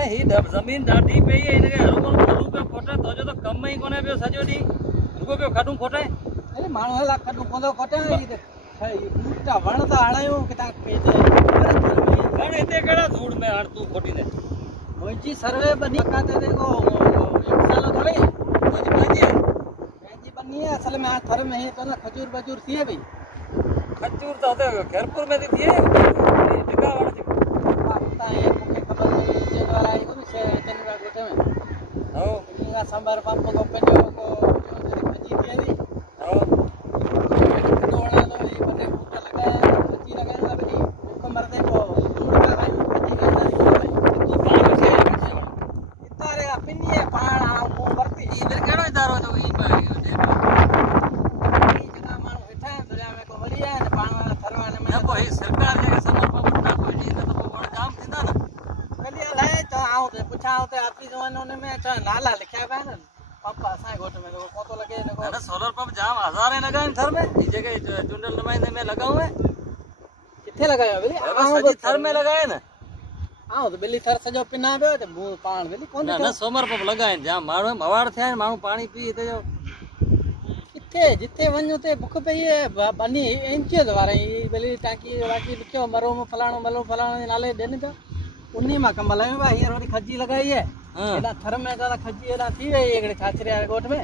अरे ही जमीन ॾाढी पई है इनके रुगो पे खोटे तो जो तो कम ही कोने पे सजो दी रुगो पे खडू खोटे अरे मानो ला खडू कोंदो खोटे ई बूटा वण ता हणायो कि ता पेते वण इते केड़ा धूड़ में हण तू खोटी ने मोची सर्वे बनी का ते देखो एक साल थोड़े मोची बाजी बनी है असल में आ थर में है तो ना खजूर बजूर थी है भाई खजूर तो होते खैरपुर में थी है जगह वण जी पता है मुके खबर नहीं जे वाला है को से चंद्रा गोठे में हो इनका संबर पंप को पंजो को जो खजी थी है हो दोड़ा लो ये बने बूटा लगाया खजी लगाया भाई को मरदे को धूड़ का भाई खजी का तू पानी से इतारे पिन्नी है पहाड़ आ को भरती इधर केड़ो इदारो जो ई पे जगह मानो बैठा है दरिया में को वड़ी है पानी वाला थर वाले में कोई सरकार जगह समर पंप ना कोई दी तो बड़ काम थींदा ना कलिया लाए तो आओ ते पूछा होते आती जवानों में अच्छा नाला लिखा है ना पापा असा गोठ में तो को तो लगे ने को अरे सोलर पंप जाम हजारे लगाए थर में ई जगह चुंडल नुमाइंदे में लगाओ है किथे लगाया बेली सजी थर में लगाए ना आओ तो बेली थर सजो पिना बे ते मु पाण बेली कोन ना सोमर पंप लगाए जाम माण्हू मवाड़ थिया माण्हू पानी पी ते जो किथे जिथे वणो ते भूख पई है बनी इंचे द्वारा ई बेली टाकी वाकी लिखो मरो में फलाणो नाले देने तो उन्नी मा कमल है भाई यार खजी लगाई है एदा थर में दादा खजी एदा थी वे एकड़े खाचरे गोठ में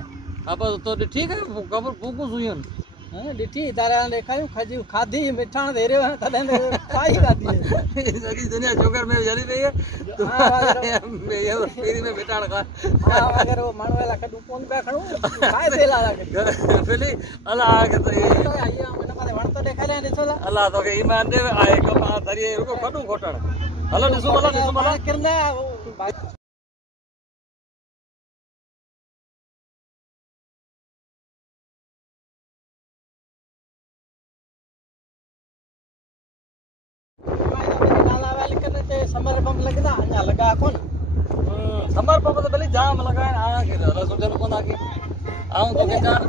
अब तो ठीक है कबर पूकू सुयन हां डिठी तारा देखायो खजी खादी मिठाण दे रे तदे खाई खादी सजी दुनिया जोकर में जली रही है तो मैं ये पीरी में मिठाण खा हां अगर वो मानो वाला कदू कोन पे खणो खाए देला पहले अल्लाह के तो ये आइया मने मारे वण तो देखा ले दिसोला अल्लाह तो के ईमान दे आए कपा धरिए रुको खडू खोटण हलो दिसो भला करना समर पंप लगदा अन्ना लगा कोन समर पंप तो भले जाम लगाए आ के हलो सोचन कोन आके आऊं तो के जान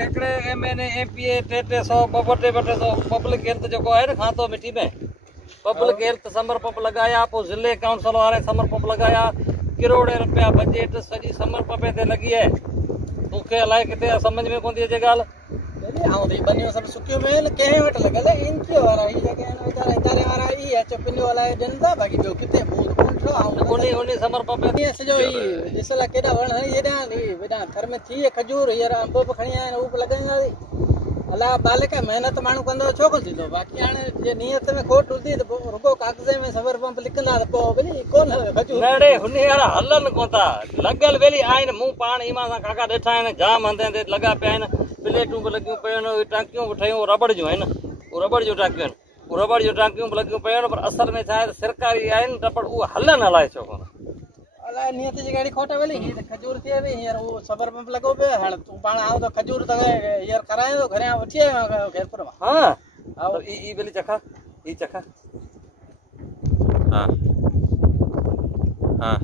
हिकड़े एमएनए एमपीए 300 200 पब्लिक हेल्थ जो है ना खातो मिट्टी में पब्लिक हेल्थ समर पंप लगाया पो जिले काउंसिल वाले समर पंप लगाया करोड़े रुपया बजट सजी समर पंप ते लगी है तोखे अलाए किते समझ में कोन थी जे गाल आओ दे बनियो सब सुकियो में कहे वट लगल इनके वाला ही जगह न बेचारा इतारे वाला ही है चपिनो वाला डंडा बाकी जो किते बूंद कोठो आओ कोनी समर पंप ये सजो ही जिसला केडा वण है ये बेटा घर में थी खजूर यार अंब खणी आए ऊप लगाई अल्लाह बालिका मेहनत मानू कंदो छोको थींदो बाकी हाने जे नियत में खोट हुंदी तो रुगो कागजे में समर पंप लिखंदा तो पो भली कोन खजूर नड़े हुनी वाला हलन कोता लगल वेली आइन मु पाण ईमा सा काका बैठा है जाम हंदे लगा पे है प्लेटू भी लगियो पयन टांकियों भी ठयो रबड़ जो है ना वो रबड़ जो टांकियों वो रबड़ जो टांकियों भी लगियो पयन पर असल में शायद सरकारी आइन रबड़ वो हलन हलाए छो अल्लाह नियत जी गाड़ी खोटे वाली ही खजूर थी है यार वो सबर में लगो पे हण तू पाण आओ तो खजूर तो यार कराए तो घरे उठिए घेर पर हां आओ ई बेली चखा ई चखा हां हां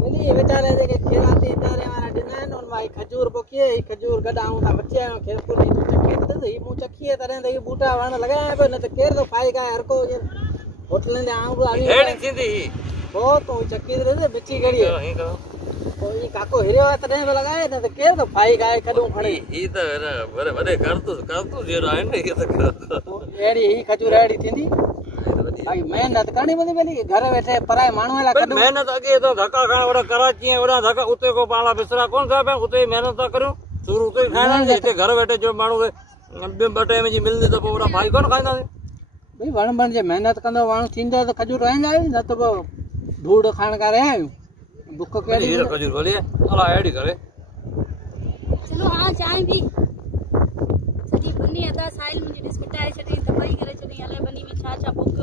बेली बेचारे देखे खेराती तारे वाला डिजाइन और भाई खजूर बोकिए ई खजूर गडाऊ ता बच्चे घेर पर नहीं तो चखे तो ही मु चखिए तरह दे बूटा वण लगाया पे न तो केर तो फाई का हर को होटल ने आऊ आवी हेड़ी थींदी वो तो चक्की रे बिची गड़ी है कोई काको हिरियो तरह में लगाए न तो केर तो फाई गाय कदू खड़ी ई तो बड़े बड़े कर तू जे रहा है ने ये तो एड़ी ही खजूर एड़ी थींदी भाई मेहनत करनी पवंदी बेली घर बैठे पराए माण्हू वाला कदू मेहनत अगे तो धक्का खाण वड़ा कराची वड़ा धक्का उते को पाला बिसरा कौन सा पे उते मेहनत ता करूं शुरू उते खाना इते घर बैठे जो माण्हू के बटे में जी मिलनी तो पूरा भाई कौन खाइंदा भाई वण बण जे मेहनत कंदो वण थींदो तो खजूर रहंदा न तो धूड़ खाण का रहे बुक केड़ी हीरो खजूर बोलिए अला एडी करे चलो हां चाय भी सजी बनी अदा साइल मुझे डिस्कटाए छडी दवाई करे छडी अले बनी में छा बुक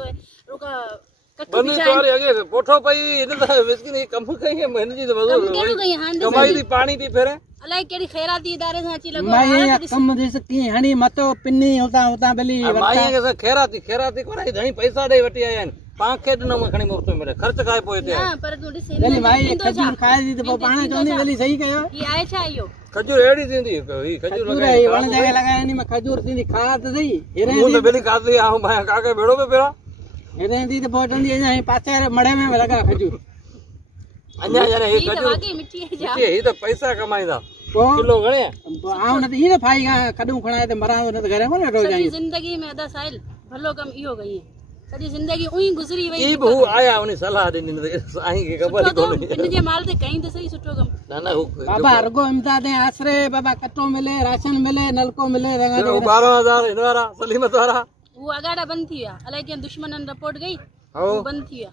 रुका बनी तोरे आगे पोठो पई इन तो मिस्किन ही कम कई है मेहनत जी तो कमाई दी पानी दी फेरे अलाई केड़ी खैराती इदारे से अची लगो मैं कम दे सकी हणी मतो पिन्नी होता बेली माई के खैराती को नहीं धणी पैसा दे वटी आया पांखे दनो में खणी मुफ्त में मिले खर्च खाए पोए थे हां पर तू डिसे बेली भाई खजूर खाए दी तो पाणे चोंदी बेली सही कयो ये आए छा यो खजूर एड़ी थींदी ई खजूर लगाई वण जगह लगाया नी मैं खजूर थींदी खात सही हिरे तो बेली खाती आऊं भाई काके बेड़ो पे पेरा हेॾे ईंदी त पोइ चवंदी अञा हे पासे वारे मड़े में लॻा खजूर अञा यार हे ही त खजूर वाकई मिठी है जा ही त पैसा कमाईंदा पोइ किलो घणे आउं न त ईअं फाई खां कॾूं खणाए त मरां न त घरे में न रोज़ सॼी आई ज़िंदगी में अदा साहिल भलो कम इहो कई है सॼी ज़िंदगी उही गुज़री वई ई बि हू आया उन सलाह ॾिनी साईं खे ख़बर ई कोन्हे इन जे माल ते कई त सही सुठो कम न न हू बाबा रुगो इमदाद ऐं आसरे बाबा कटो मिले राशन मिले नलको मिले 12,000 हिन वारा सलीमत वारा वो अगाड़ा बंद थी विया अलाए कंहिं दुश्मननि रिपोर्ट कई हो वो बंद थी विया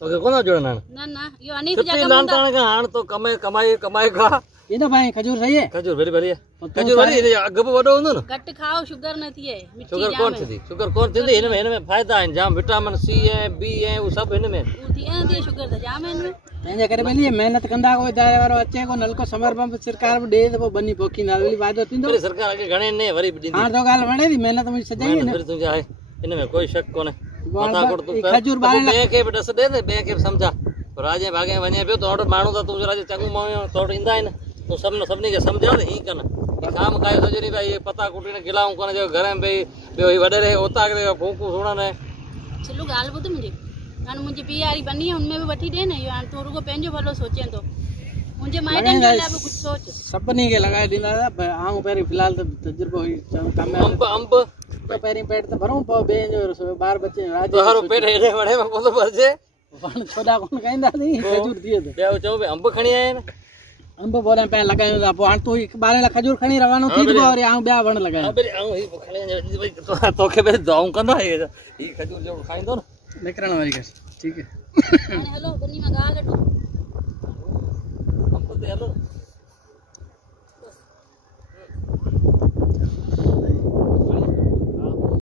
तोखे कोन जोड़ना न इहो अनीफ जा छुट्टी कम लान ताण खां हाण तो कमाए खा ये तो भाई खजूर सही है खजूर भरी भरी खजूर भरी इन अघ बि वॾो हूंदो न घटि खाओ शुगर न थिए मिठी शुगर जाम कोन है थींदी शुगर कोन थींदी हिन में फ़ाइदा आहिनि जाम विटामिन सी ऐं बी ऐं उहो सभु हिन में वो थिए न थिए शुगर त जाम आहिनि तंहिंजे करे भली महिनत कंदा कोई दायरे वारो अचे को नलको समर पंप सरकार बि ॾे त पोइ बनी पोखींदा वरी वाइदो थींदो वरी सरकार अॻे घणे ने वरी बि ॾींदी हाणे तो ॻाल्हि वणे थी महिनत मुंहिंजी सजाई फिर तुंहिंजा आहे हिन में कोई शक कोन्हे मथा कोट तूं खजूर ॿारहं ॿिए खे बि ॾस ॾे न ॿिए खे बि सम्झा राजे भागे वञे पियो तो वटि माण्हू त तूं राजे चङो माण्हू तो वटि ईंदा आहिनि तूं सभिनी खे सम्झा न हीअं कनि खाम खाए सॼी भाई ये पता कुटीने गिलाऊं कोन जो घर में भई ॿियो ही वॾे ओता करे फूकू सुणनि चलो ॻाल्हि ॿुध मुंहिंजी हाणे मुंहिंजी पीउ वारी बनी आहे हुनमें बि वठी ॾे न इहो हाणे तूं रुगो पंहिंजो भलो सोचें थो मुंहिंजे माइटनि जे लाइ बि कुझु सोच सभिनी खे लॻाए ॾींदा आऊं पहिरीं फ़िलहाल त तजुर्बो कम अंब तो पहिरीं पेट त भरूं पोइ ॿिए जो ॿार बचे राज तोहारो पेट हेॾे वणे में कोन थो भरजे पाण छोड़ा कोन खाईंदासीं खजूर थिए थो ॿिया चओ भई अंब खणी आया आहिनि अंब बोले पे लगायूं था पोइ हाणे तूं हिकु ॿारहं लाइ खजूर खणी रवानो थी थो वरी आऊं ॿिया वण लॻायूं तोखे भई दुआऊं कंदा ही खजूर जो खाईंदो न निकिरण वरी कर ठीकु है हाणे हलो बनी मां ॻाल्हि कढो अंब ते हलो